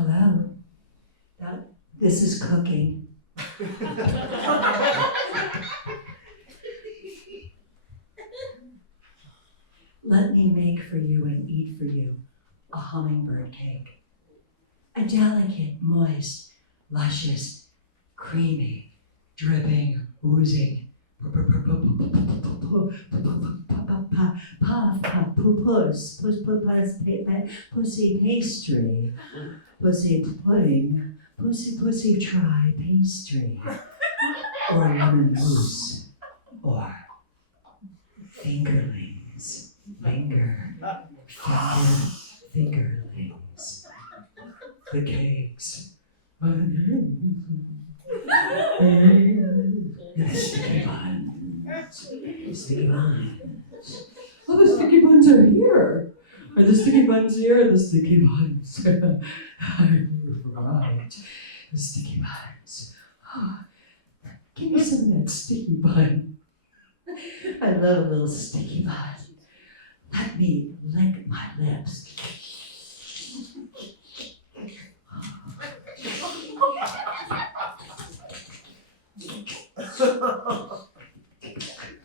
Hello. This is cooking. Let me make for you and eat for you a hummingbird cake. A delicate, moist, luscious, creamy, dripping, oozing, pussy pastry, pussy pudding, pussy try pastry, or lemon mousse, or fingerlings, fingerlings, the cakes, sticky buns. Oh, the sticky buns are here. Are the sticky buns here? The sticky buns. Right. The sticky buns. Oh, give me some of that sticky bun. I love a little sticky bun. Let me lick my lips.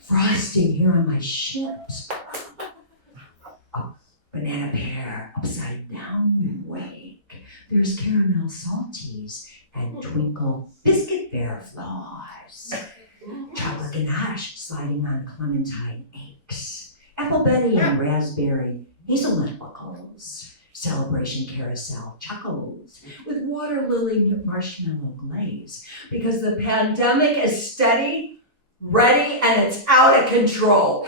Frosting here on my chips. Banana pear upside down wake. There's caramel salties and twinkle biscuit bear floors. Chocolate ganache sliding on clementine aches. Apple Betty and raspberry hazelnut buckles. Celebration carousel chuckles with water lily marshmallow glaze, because the pandemic is steady, ready, and it's out of control.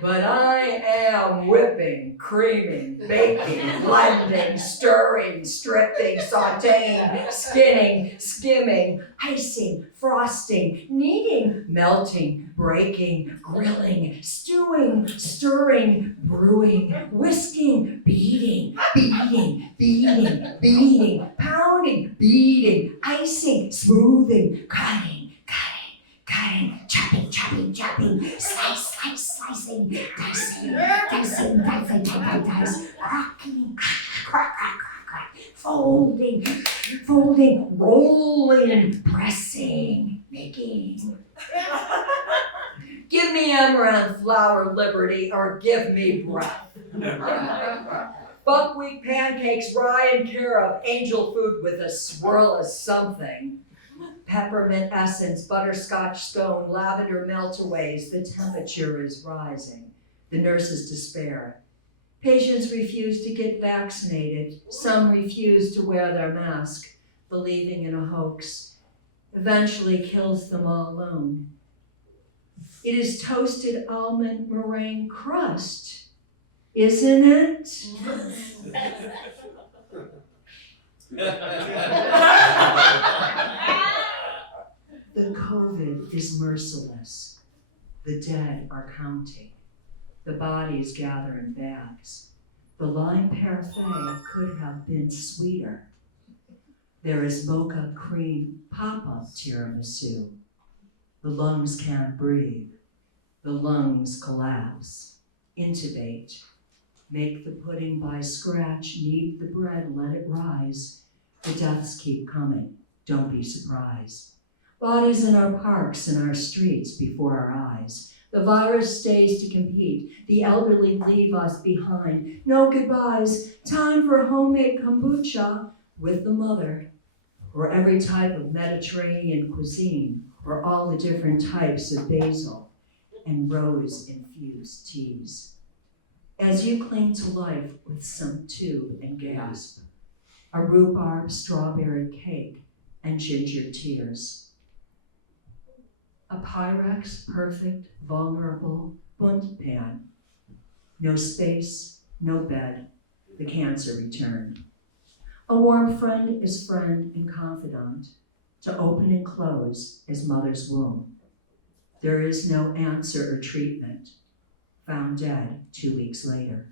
But I am whipping, creaming, baking, blending, stirring, stripping, sauteing, skinning, skimming, icing, frosting, kneading, melting, breaking, grilling, stewing, stirring, brewing, whisking, beating, pounding, beating, icing, smoothing, cutting, chopping, slicing, dicing, cracking, crack, folding, rolling, pressing, making. Give me amaranth, flour, liberty, or give me breath. Buckwheat pancakes, rye and carob, angel food with a swirl of something. Peppermint essence, butterscotch scone, lavender meltaways, the temperature is rising. The nurses despair. Patients refuse to get vaccinated. Some refuse to wear their mask, believing in a hoax. Eventually kills them all alone. It is toasted almond meringue crust, isn't it? The COVID is merciless. The dead are counting. The bodies gather in bags. The lime parfait could have been sweeter. There is mocha cream papa tiramisu. The lungs can't breathe. The lungs collapse. Intubate. Make the pudding by scratch. Knead the bread, let it rise. The deaths keep coming. Don't be surprised. Bodies in our parks and our streets before our eyes. The virus stays to compete. The elderly leave us behind. No goodbyes. Time for homemade kombucha with the mother. Or every type of Mediterranean cuisine. Or all the different types of basil and rose-infused teas. As you cling to life with some tube and gasp. A rhubarb strawberry cake and ginger tears. A Pyrex perfect, vulnerable bunt pan. No space, no bed, the cancer returned. A warm friend is friend and confidant, to open and close as mother's womb. There is no answer or treatment, found dead 2 weeks later.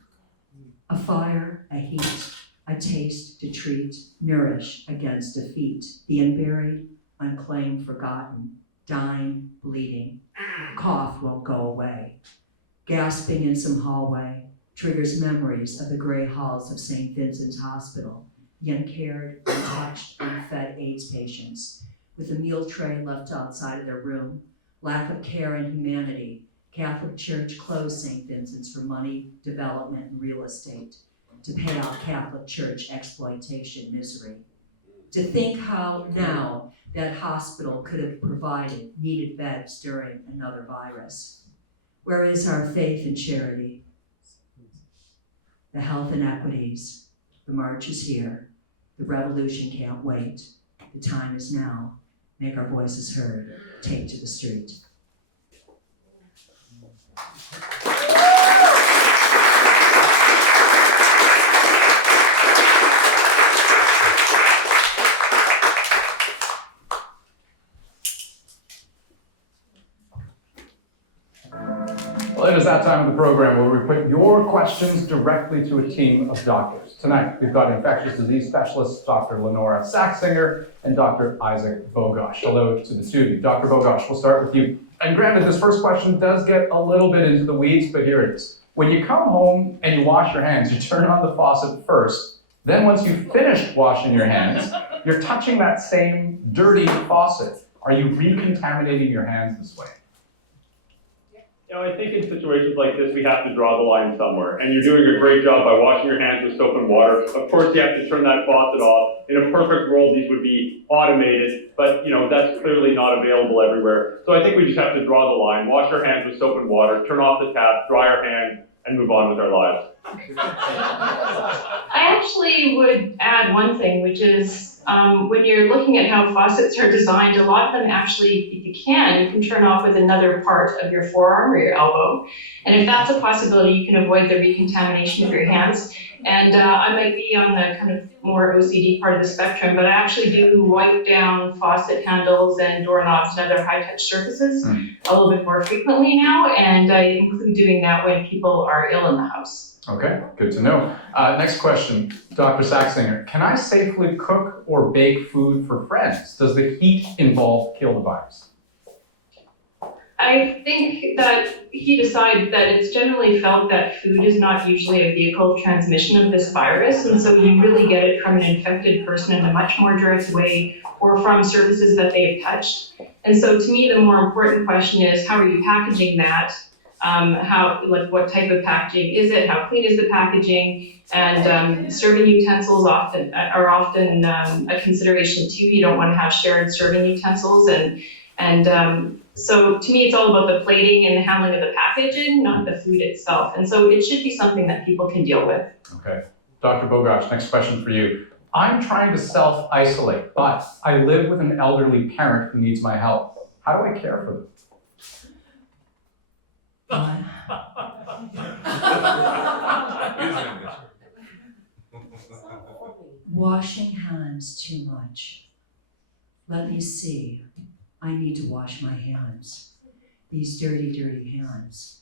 A fire, a heat, a taste to treat, nourish against defeat, the unburied, unclaimed, forgotten, dying, bleeding, cough won't go away. Gasping in some hallway triggers memories of the gray halls of St. Vincent's Hospital, the uncared, untouched, unfed AIDS patients, with a meal tray left outside of their room, lack of care and humanity. Catholic Church closed St. Vincent's for money, development, and real estate, to pay out Catholic Church exploitation misery. To think how now that hospital could have provided needed beds during another virus. Where is our faith and charity? The health inequities. The march is here. The revolution can't wait. The time is now. Make our voices heard. Take to the street. Well, it is that time of the program where we put your questions directly to a team of doctors. Tonight, we've got infectious disease specialists, Dr. Lenora Saxinger and Dr. Isaac Bogosh. Hello to the two of you. Dr. Bogosh, we'll start with you. And granted, this first question does get a little bit into the weeds, but here it is. When you come home and you wash your hands, you turn on the faucet first. Then once you've finished washing your hands, you're touching that same dirty faucet. Are you recontaminating your hands this way? I think in situations like this, we have to draw the line somewhere. And you're doing a great job by washing your hands with soap and water. Of course, you have to turn that faucet off. In a perfect world, these would be automated, but that's clearly not available everywhere. So I think we just have to draw the line, wash our hands with soap and water, turn off the tap, dry our hands, and move on with our lives. I actually would add one thing, which is when you're looking at how faucets are designed, a lot of them actually, if you can turn off with another part of your forearm or your elbow. And if that's a possibility, you can avoid the recontamination of your hands. And I might be on the kind of more OCD part of the spectrum, but I actually do wipe down faucet handles and doorknobs and other high-touch surfaces a little bit more frequently now, and I include doing that when people are ill in the house. Okay, good to know. Next question, Dr. Saxinger. Can I safely cook or bake food for friends? Does the heat involved kill the virus? I think that he decided that it's generally felt that food is not usually a vehicle of transmission of this virus, and so you really get it from an infected person in a much more direct way or from surfaces that they've touched. And so to me, the more important question is, how are you packaging that? What type of packaging is it? How clean is the packaging? And serving utensils are often a consideration too. You don't want to have shared serving utensils, so to me, it's all about the plating and the handling of the packaging, not the food itself. And so it should be something that people can deal with. Okay. Dr. Bogosh, next question for you. I'm trying to self-isolate, but I live with an elderly parent who needs my help. How do I care for them? Washing hands too much. Let me see. I need to wash my hands. These dirty, dirty hands.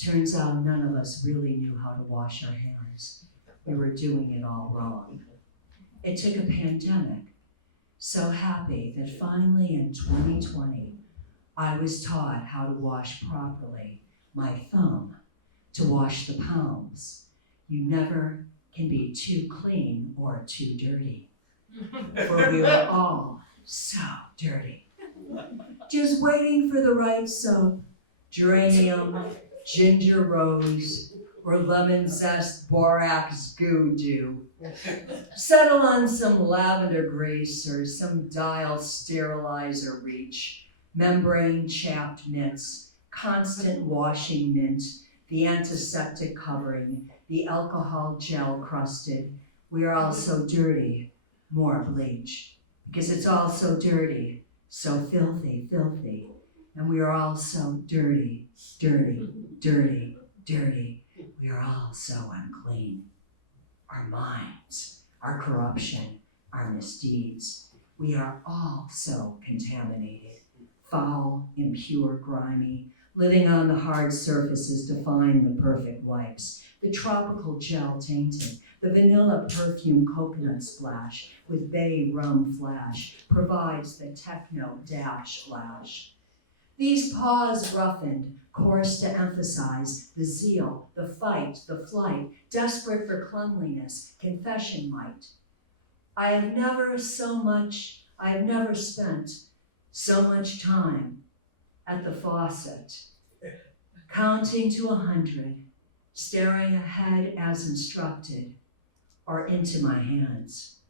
Turns out none of us really knew how to wash our hands. We were doing it all wrong. It took a pandemic. So happy that finally in 2020, I was taught how to wash properly my thumb, to wash the palms. You never can be too clean or too dirty. For we are all so dirty. Just waiting for the right soap, geranium, ginger rose, or lemon zest borax goo do. Settle on some lavender grease or some dial sterilizer reach, membrane chapped mints, constant washing mint, the antiseptic covering, the alcohol gel crusted. We are all so dirty, more bleach, because it's all so dirty, so filthy, filthy. And we are all so dirty, dirty, dirty, dirty. We are all so unclean. Our minds, our corruption, our misdeeds. We are all so contaminated, foul, impure, grimy, living on the hard surfaces to find the perfect wipes, the tropical gel tainted, the vanilla perfume coconut splash with bay rum flash provides the techno dash flash. These paws roughened, coarse to emphasize the zeal, the fight, the flight, desperate for cleanliness, confession might. I have never spent so much time at the faucet, counting to 100, staring ahead as instructed, or into my hands.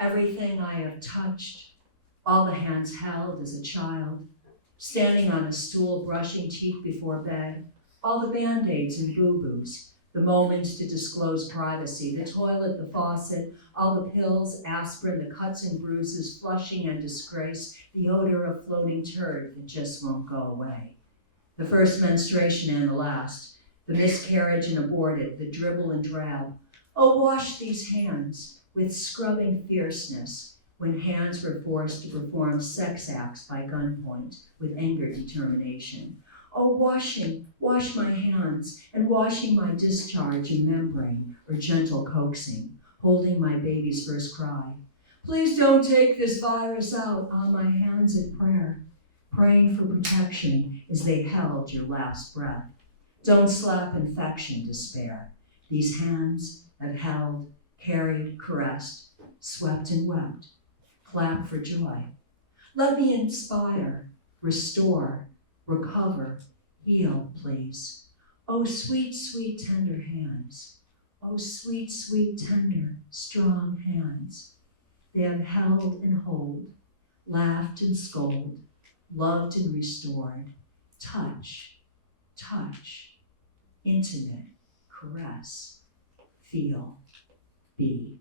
Everything I have touched, all the hands held as a child, standing on a stool, brushing teeth before bed, all the Band-Aids and boo-boos, the moments to disclose privacy, the toilet, the faucet, all the pills, aspirin, the cuts and bruises, flushing and disgrace, the odor of floating turd that just won't go away. The first menstruation and the last, the miscarriage and aborted, the dribble and drab. Oh, wash these hands with scrubbing fierceness when hands were forced to perform sex acts by gunpoint with anger determination. Oh, wash my hands and washing my discharge in membrane or gentle coaxing, holding my baby's first cry. Please don't take this virus out on my hands in prayer, praying for protection as they held your last breath. Don't slap infection to spare. These hands have held, carried, caressed, swept and wept. Clap for joy. Let me inspire, restore, recover, heal, please. Oh, sweet, sweet, tender hands. Oh, sweet, sweet, tender, strong hands. They have held and hold, laughed and scolded, loved and restored. Touch, touch, intimate, caress, feel, be.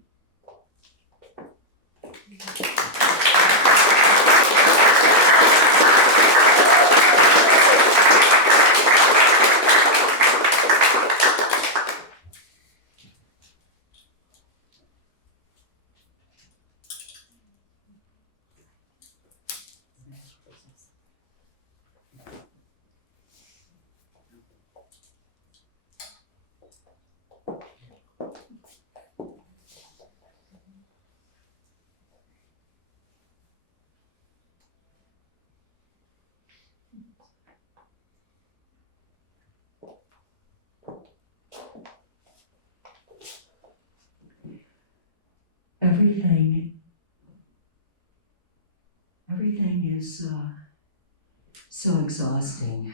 Everything is so exhausting.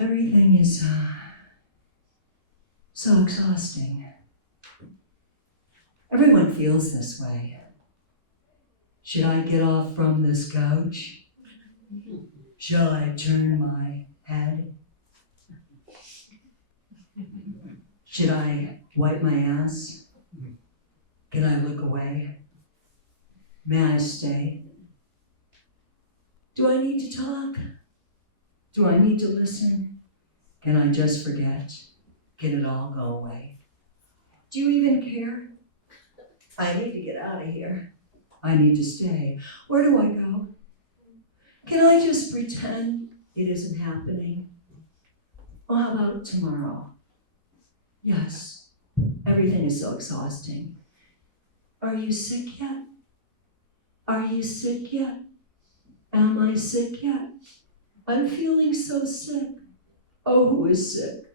Everything is so exhausting. Everyone feels this way. Should I get off from this couch? Shall I turn my head? Should I wipe my ass? Can I look away? May I stay? Do I need to talk? Do I need to listen? Can I just forget? Can it all go away? Do you even care? I need to get out of here. I need to stay. Where do I go? Can I just pretend it isn't happening? Oh, how about tomorrow? Yes, everything is so exhausting. Are you sick yet? Are you sick yet? Am I sick yet? I'm feeling so sick. Oh, who is sick?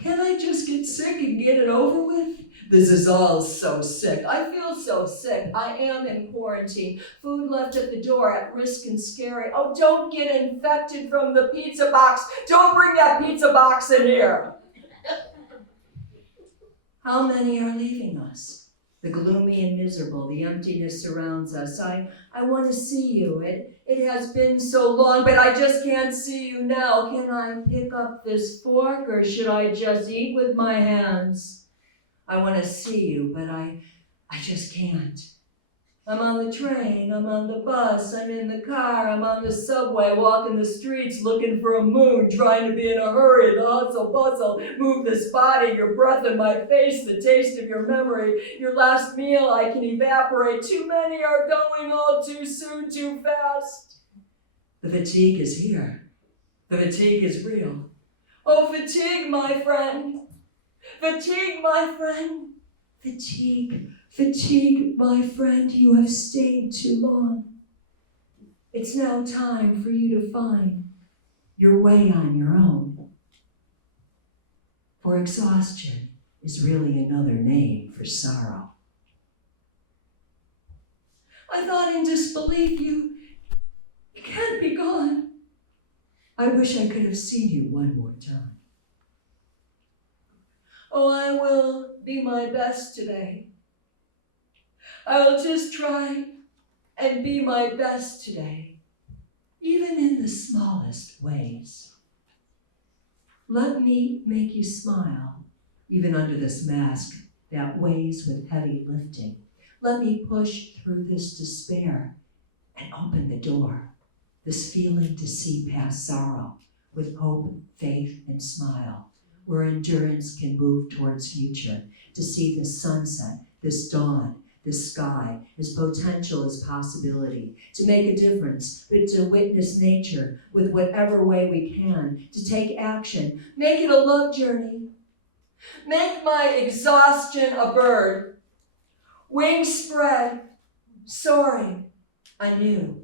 Can't I just get sick and get it over with? This is all so sick. I feel so sick. I am in quarantine. Food left at the door, at risk and scary. Oh, don't get infected from the pizza box. Don't bring that pizza box in here. How many are leaving us? The gloomy and miserable, the emptiness surrounds us. I want to see you. It has been so long, but I just can't see you now. Can I pick up this fork, or should I just eat with my hands? I want to see you, but I just can't. I'm on the train, I'm on the bus, I'm in the car, I'm on the subway, walking the streets looking for a mood, trying to be in a hurry, the hustle bustle, move this body, your breath in my face, the taste of your memory, your last meal I can evaporate. Too many are going all too soon, too fast. The fatigue is here. The fatigue is real. Oh, fatigue, my friend. Fatigue, my friend. Fatigue. Fatigue, my friend, you have stayed too long. It's now time for you to find your way on your own. For exhaustion is really another name for sorrow. I thought in disbelief you can't be gone. I wish I could have seen you one more time. Oh, I will be my best today. I will just try and be my best today, even in the smallest ways. Let me make you smile, even under this mask that weighs with heavy lifting. Let me push through this despair and open the door, this feeling to see past sorrow with hope, faith, and smile, where endurance can move towards future, to see this sunset, this dawn, this sky, as potential as possibility, to make a difference, but to witness nature with whatever way we can, to take action, make it a love journey. Make my exhaustion a bird, wings spread, soaring anew.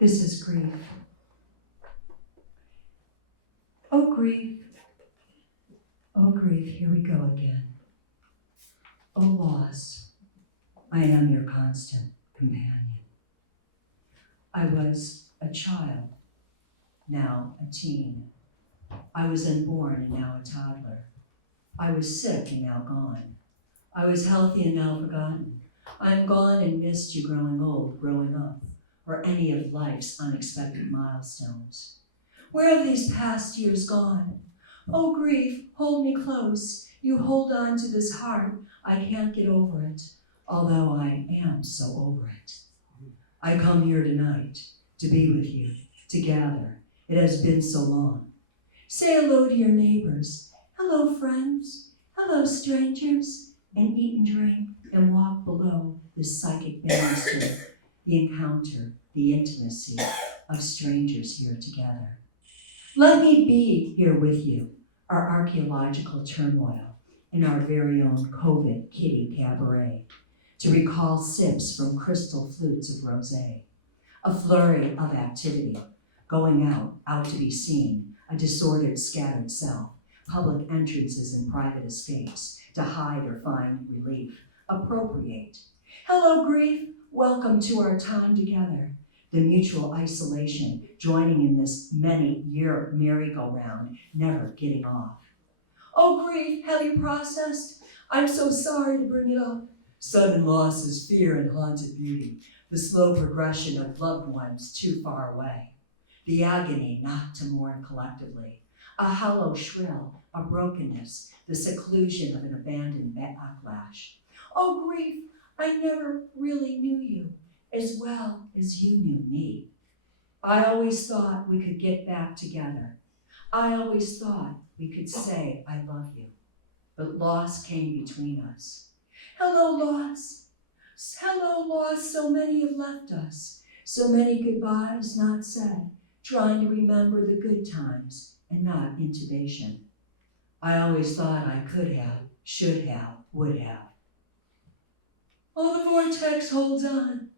This is grief. Oh, grief. Oh, grief, here we go again. Oh, loss, I am your constant companion. I was a child, now a teen. I was unborn and now a toddler. I was sick and now gone. I was healthy and now forgotten. I am gone and missed you growing old, growing up, or any of life's unexpected milestones. Where have these past years gone? Oh, grief, hold me close. You hold on to this heart. I can't get over it, although I am so over it. I come here tonight to be with you, to gather. It has been so long. Say hello to your neighbors. Hello, friends. Hello, strangers. And eat and drink and walk below this psychic banister, the encounter, the intimacy of strangers here together. Let me be here with you, our archaeological turmoil in our very own COVID kitty cabaret, to recall sips from crystal flutes of rosé, a flurry of activity, going out to be seen, a disordered, scattered self, public entrances and private escapes, to hide or find relief, appropriate. Hello, grief, welcome to our time together, the mutual isolation, joining in this many-year merry-go-round, never getting off. Oh, grief, have you processed? I'm so sorry to bring it up. Sudden losses, fear, and haunted beauty, the slow progression of loved ones too far away, the agony not to mourn collectively, a hollow shrill, a brokenness, the seclusion of an abandoned backlash. Oh, grief, I never really knew you as well as you knew me. I always thought we could get back together. I always thought we could say I love you, but loss came between us. Hello, loss. Hello, loss. So many have left us. So many goodbyes not said, trying to remember the good times and not intubation. I always thought I could have, should have, would have. Oh, the vortex holds on.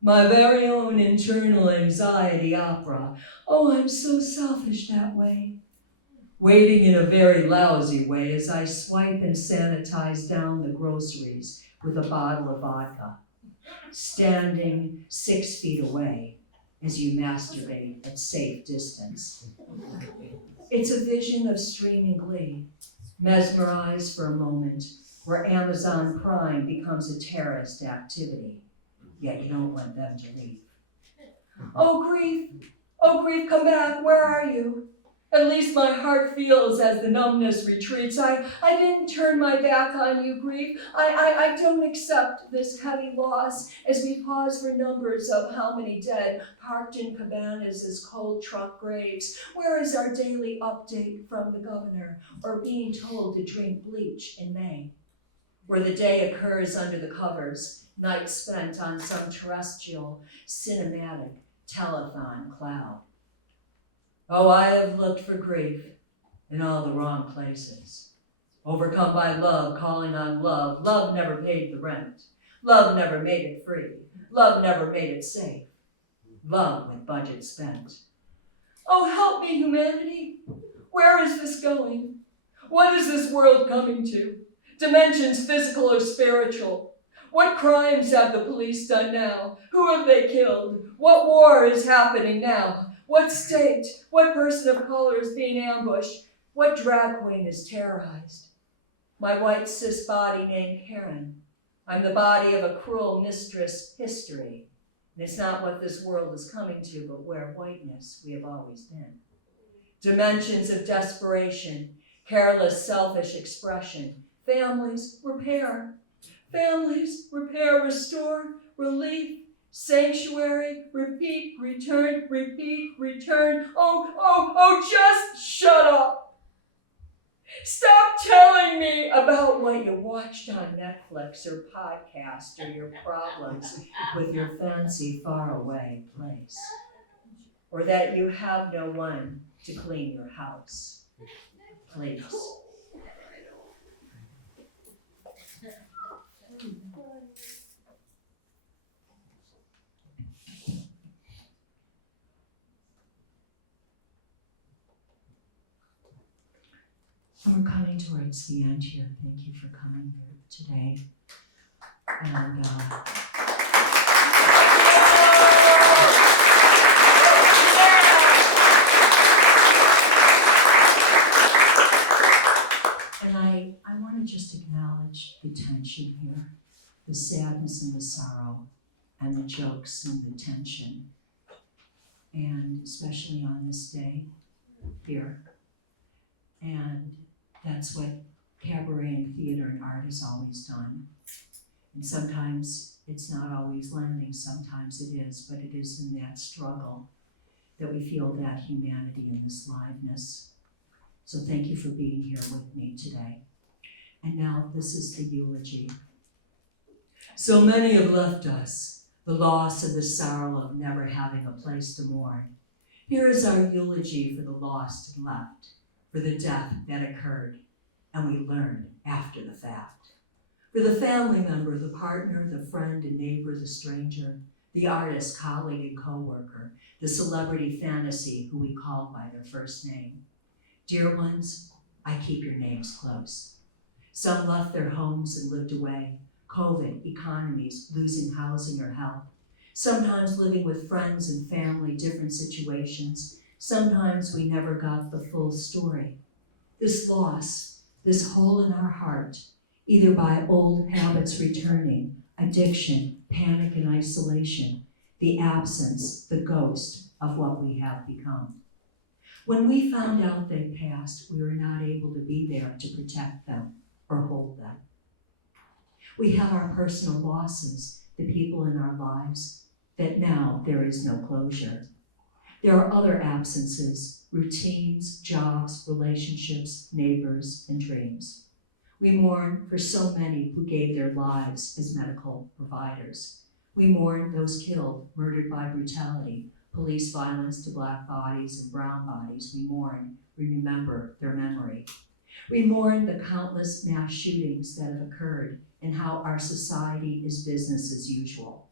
My very own internal anxiety opera. Oh, I'm so selfish that way. Waiting in a very lousy way as I swipe and sanitize down the groceries with a bottle of vodka. Standing 6 feet away as you masturbate at safe distance. It's a vision of streaming glee, mesmerized for a moment, where Amazon Prime becomes a terrorist activity, yet you don't want them to leave. Oh, grief, come back, where are you? At least my heart feels as the numbness retreats. I didn't turn my back on you, grief. I don't accept this heavy loss as we pause for numbers of how many dead parked in cabanas as cold truck graves. Where is our daily update from the governor or being told to drink bleach in May? Where the day occurs under the covers, night spent on some terrestrial, cinematic telethon cloud. Oh, I have looked for grief in all the wrong places. Overcome by love, calling on love. Love never paid the rent. Love never made it free. Love never made it safe. Love with budget spent. Oh, help me, humanity. Where is this going? What is this world coming to? Dimensions physical or spiritual? What crimes have the police done now? Who have they killed? What war is happening now? What state? What person of color is being ambushed? What drag queen is terrorized? My white cis body named Karen. I'm the body of a cruel mistress history. And it's not what this world is coming to, but where whiteness we have always been. Dimensions of desperation, careless, selfish expression. Families, repair. Families, repair, restore, relief, sanctuary, repeat, return, repeat, return. Oh, just shut up. Stop telling me about what you watched on Netflix or podcast or your problems with your fancy faraway place. Or that you have no one to clean your house. Please. We're coming towards the end here. Thank you for coming here today. And I want to just acknowledge the tension here, the sadness and the sorrow, and the jokes and the tension. And especially on this day here. And that's what cabaret and theater and art has always done. And sometimes it's not always lending, sometimes it is, but it is in that struggle that we feel that humanity and this liveness. So thank you for being here with me today. And now this is the eulogy. So many have left us, the loss and the sorrow of never having a place to mourn. Here is our eulogy for the lost and left, for the death that occurred and we learned after the fact. For the family member, the partner, the friend and neighbor, the stranger, the artist, colleague and co-worker, the celebrity fantasy who we call by their first name. Dear ones, I keep your names close. Some left their homes and lived away. COVID, economies, losing housing or health. Sometimes living with friends and family, different situations. Sometimes we never got the full story. This loss, this hole in our heart, either by old habits returning, addiction, panic and isolation, the absence, the ghost of what we have become. When we found out they passed, we were not able to be there to protect them or hold them. We have our personal losses, the people in our lives, that now there is no closure. There are other absences, routines, jobs, relationships, neighbors, and dreams. We mourn for so many who gave their lives as medical providers. We mourn those killed, murdered by brutality, police violence to Black bodies and brown bodies. We mourn, we remember their memory. We mourn the countless mass shootings that have occurred and how our society is business as usual.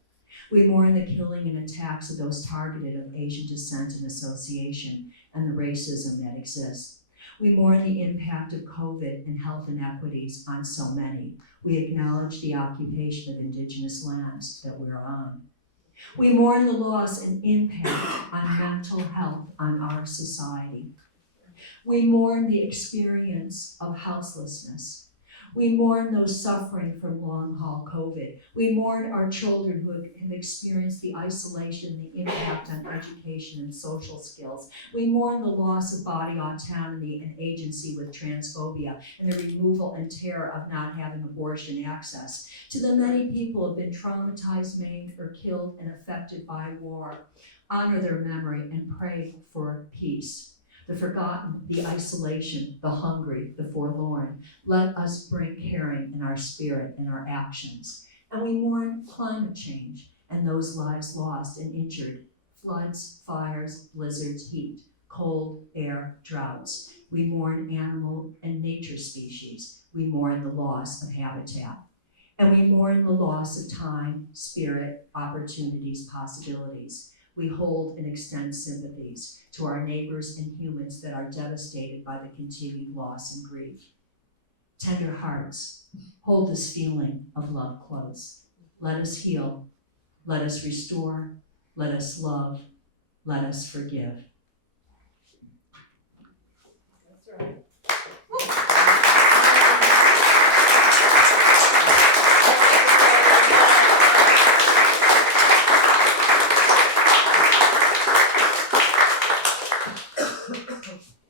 We mourn the killing and attacks of those targeted of Asian descent and association and the racism that exists. We mourn the impact of COVID and health inequities on so many. We acknowledge the occupation of indigenous lands that we're on. We mourn the loss and impact on mental health on our society. We mourn the experience of houselessness. We mourn those suffering from long-haul COVID. We mourn our children who have experienced the isolation, the impact on education and social skills. We mourn the loss of body autonomy and agency with transphobia and the removal and terror of not having abortion access. To the many people who have been traumatized, maimed, or killed and affected by war, honor their memory and pray for peace. The forgotten, the isolation, the hungry, the forlorn. Let us bring caring in our spirit and our actions. And we mourn climate change and those lives lost and injured. Floods, fires, blizzards, heat, cold, air, droughts. We mourn animal and nature species. We mourn the loss of habitat. And we mourn the loss of time, spirit, opportunities, possibilities. We hold and extend sympathies to our neighbors and humans that are devastated by the continued loss and grief. Tender hearts, hold this feeling of love close. Let us heal, let us restore, let us love, let us forgive. That's right.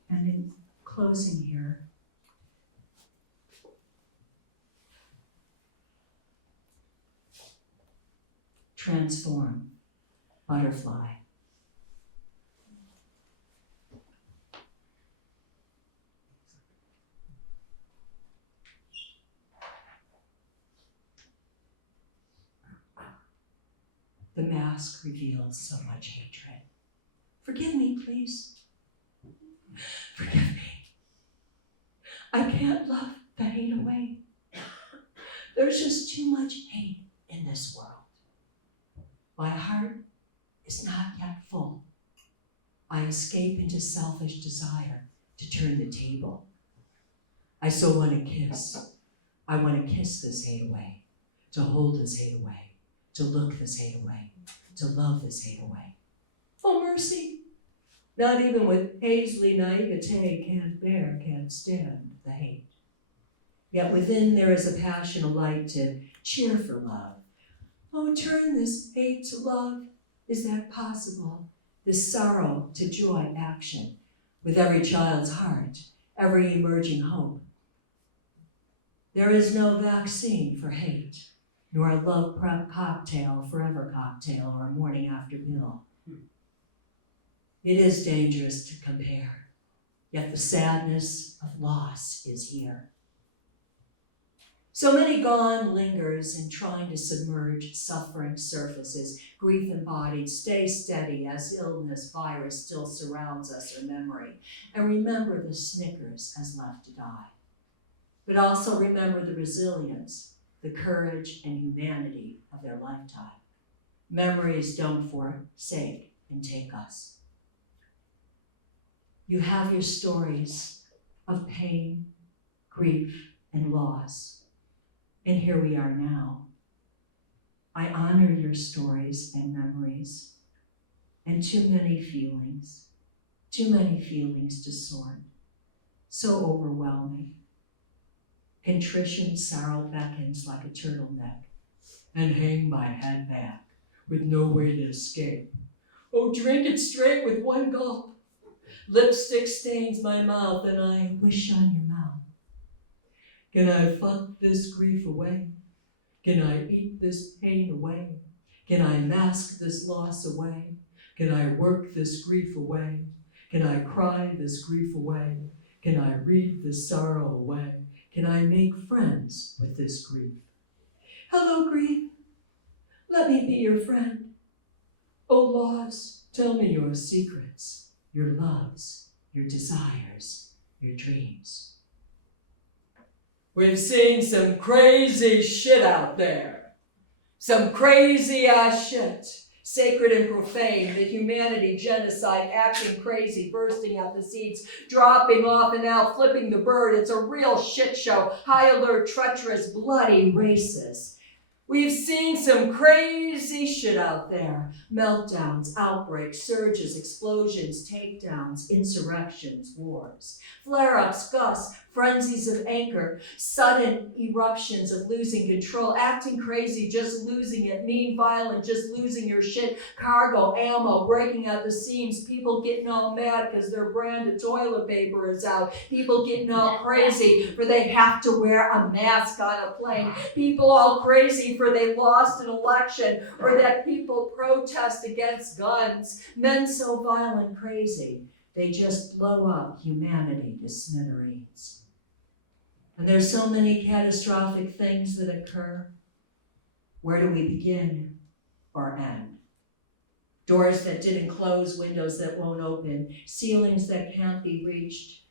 And in closing here, transform, butterfly. The mask reveals so much hatred. Forgive me, please. Forgive me. I can't love the hate away. There's just too much hate in this world. My heart is not yet full. I escape into selfish desire to turn the table. I so want to kiss. I want to kiss this hate away, to hold this hate away, to look this hate away, to love this hate away. Oh, mercy. Not even with Paisley naivete can't stand the hate. Yet within there is a passion, a light to cheer for love. Oh, turn this hate to love. Is that possible? This sorrow to joy, action, with every child's heart, every emerging hope. There is no vaccine for hate, nor a love prep cocktail, forever cocktail, or a morning after pill. It is dangerous to compare, yet the sadness of loss is here. So many gone lingers in trying to submerge suffering surfaces, grief embodied, stay steady as illness, virus still surrounds us or memory. And remember the snickers as left to die. But also remember the resilience, the courage and humanity of their lifetime. Memories don't forsake and take us. You have your stories of pain, grief, and loss. And here we are now. I honor your stories and memories, and too many feelings to sort, so overwhelming. Contrition sorrow beckons like a turtleneck, and hang my head back with no way to escape. Oh, drink it straight with one gulp. Lipstick stains my mouth, and I wish on your mouth. Can I fuck this grief away? Can I eat this pain away? Can I mask this loss away? Can I work this grief away? Can I cry this grief away? Can I read this sorrow away? Can I make friends with this grief? Hello, grief. Let me be your friend. Oh, loss, tell me your secrets, your loves, your desires, your dreams. We've seen some crazy shit out there. Some crazy ass shit. Sacred and profane, the humanity genocide, acting crazy, bursting at the seats, dropping off and out, flipping the bird. It's a real shit show. High alert, treacherous, bloody, racist. We've seen some crazy shit out there. Meltdowns, outbreaks, surges, explosions, takedowns, insurrections, wars. Flare-ups, gusts, frenzies of anger, sudden eruptions of losing control, acting crazy, just losing it, mean, violent, just losing your shit, cargo, ammo, breaking at the seams, people getting all mad because their brand of toilet paper is out, people getting all crazy for they have to wear a mask on a plane, people all crazy for they lost an election or that people protest against guns, men so violent, crazy, they just blow up humanity to smithereens. And there's so many catastrophic things that occur. Where do we begin or end? Doors that didn't close, windows that won't open, ceilings that can't be reached.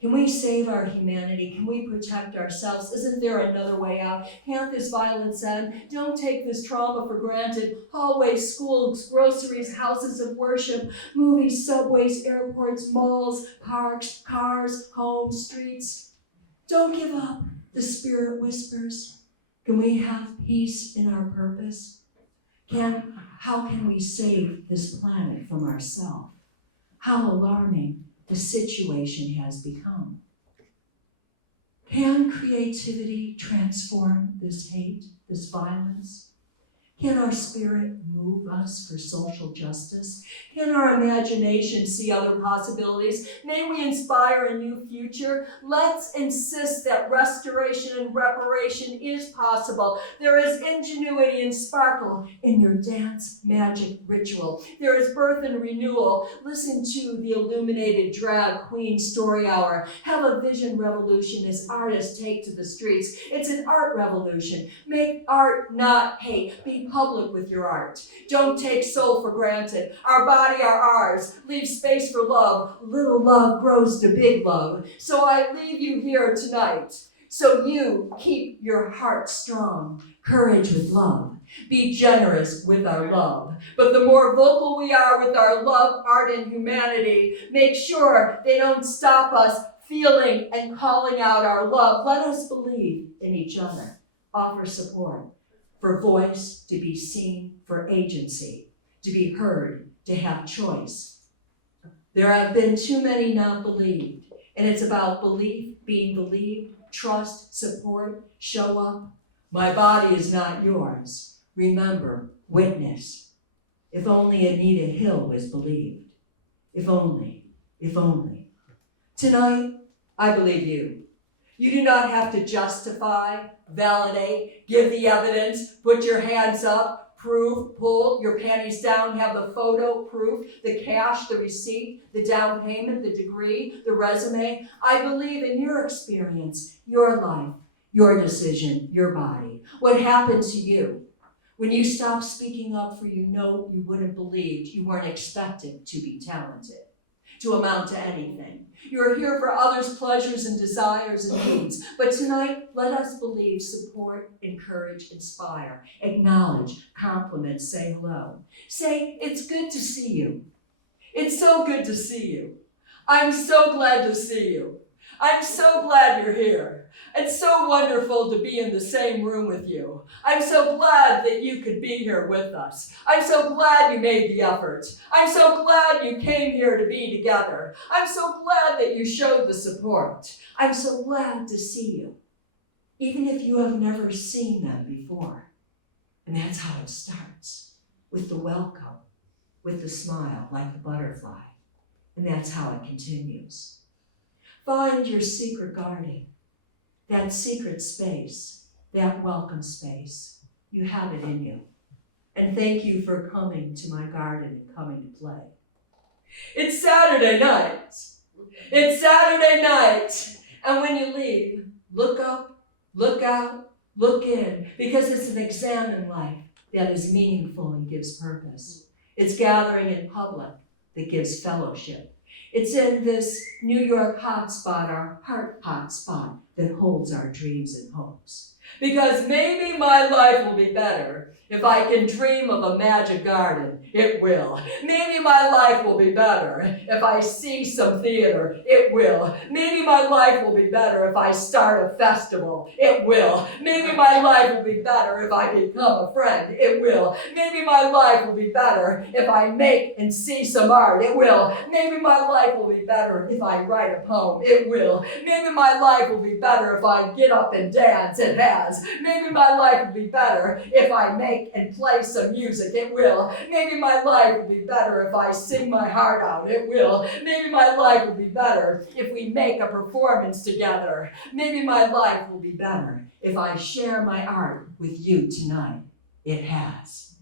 Can we save our humanity? Can we protect ourselves? Isn't there another way out? Can't this violence end? Don't take this trauma for granted. Hallways, schools, groceries, houses of worship, movies, subways, airports, malls, parks, cars, homes, streets. Don't give up, the Spirit whispers. Can we have peace in our purpose? How can we save this planet from ourselves? How alarming the situation has become. Can creativity transform this hate, this violence? Can our spirit move us for social justice? Can our imagination see other possibilities? May we inspire a new future? Let's insist that restoration and reparation is possible. There is ingenuity and sparkle in your dance magic ritual. There is birth and renewal. Listen to the illuminated drag queen story hour. Have a vision revolution as artists take to the streets. It's an art revolution. Make art, not hate. Be public with your art. Don't take soul for granted. Our body are ours. Leave space for love. Little love grows to big love. So I leave you here tonight. So you keep your heart strong. Courage with love. Be generous with our love. But the more vocal we are with our love, art, and humanity, make sure they don't stop us feeling and calling out our love. Let us believe in each other. Offer support. For voice to be seen, for agency, to be heard, to have choice. There have been too many not believed, and it's about belief, being believed, trust, support, show up. My body is not yours. Remember, witness. If only Anita Hill was believed. If only, if only. Tonight, I believe you. You do not have to justify, validate, give the evidence, put your hands up, prove, pull your panties down, have the photo, proof, the cash, the receipt, the down payment, the degree, the resume. I believe in your experience, your life, your decision, your body. What happened to you? When you stopped speaking up for you wouldn't believe, you weren't expected to be talented, to amount to anything. You're here for others' pleasures and desires and needs. But tonight, let us believe, support, encourage, inspire, acknowledge, compliment, say hello. Say, it's good to see you. It's so good to see you. I'm so glad to see you. I'm so glad you're here. It's so wonderful to be in the same room with you. I'm so glad that you could be here with us. I'm so glad you made the effort. I'm so glad you came here to be together. I'm so glad that you showed the support. I'm so glad to see you, even if you have never seen them before. And that's how it starts, with the welcome, with the smile, like the butterfly. And that's how it continues. Find your secret garden, that secret space, that welcome space. You have it in you. And thank you for coming to my garden and coming to play. It's Saturday night. It's Saturday night. And when you leave, look up, look out, look in, because it's an exam in life that is meaningful and gives purpose. It's gathering in public that gives fellowship. It's in this New York hotspot, our heart hotspot, that holds our dreams and hopes. Because maybe my life will be better if I can dream of a magic garden. It will. Maybe my life will be better if I see some theater. It will. Maybe my life will be better if I start a festival. It will. Maybe my life will be better if I become a friend. It will. Maybe my life will be better if I make and see some art. It will. Maybe my life will be better if I write a poem. It will. Maybe my life will be better if I get up and dance. It has. Maybe my life will be better if I make and play some music. It will. Maybe my life will be better if I sing my heart out. It will. Maybe my life will be better if we make a performance together. Maybe my life will be better if I share my art with you tonight. It has.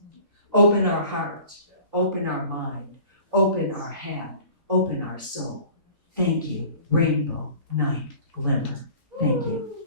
Open our heart. Open our mind. Open our hand. Open our soul. Thank you. Rainbow Night Glimmer. Thank you.